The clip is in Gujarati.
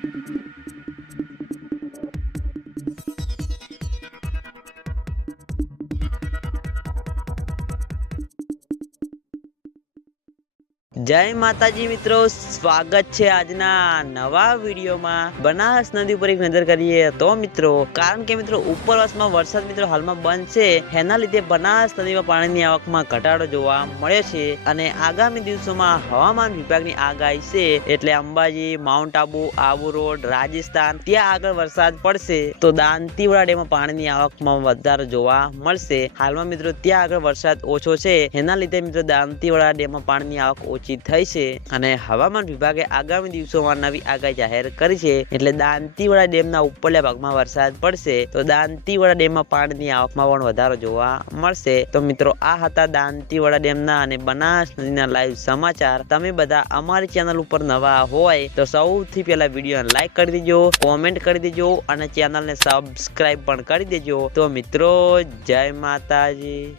Thank you. જય માતાજી મિત્રો, સ્વાગત છે આજના નવા વિડીયોમાં. બનાસ નદી ઉપર એક નજર કરીએ તો મિત્રો, કારણ કે મિત્રો ઉપરવાસમાં વરસાદ મિત્રો હાલમાં બંધ છે, એના લીધે બનાસ નદીમાં પાણીની આવકમાં ઘટાડો જોવા મળ્યો છે અને આગામી દિવસોમાં હવામાન વિભાગની આગાહી છે, એટલે અંબાજી, માઉન્ટ આબુ આબુ રોડ, રાજસ્થાન, ત્યાં આગળ વરસાદ પડશે, તો દાંતીવાડા ડેમાં પાણીની આવકમાં વધારો જોવા મળશે. હાલમાં મિત્રો, ત્યાં આગળ વરસાદ ઓછો છે, એના લીધે મિત્રો દાંતીવાડા ડેમમાં પાણીની આવક ઓછી થઈ છે અને હવામાન વિભાગે આગામી દિવસોમાં નવી આગાહી જાહેર કરી છે. એટલે દાંતીવાડા ડેમના ઉપરલા ભાગમાં વરસાદ પડશે. તો દાંતીવાડા ડેમમાં પાણીની આવકમાં પણ વધારો જોવા મળશે. તો મિત્રો, આ હતા દાંતીવાડા ડેમના અને બનાસ નદીના લાઈવ સમાચાર. તમે બધા અમારી ચેનલ ઉપર નવા હોય તો સૌથી પહેલા વિડીયોને લાઈક કરી દેજો કોમેન્ટ કરી દેજો અને ચેનલને સબસ્ક્રાઈબ પણ કરી દેજો. તો મિત્રો, જય માતાજી.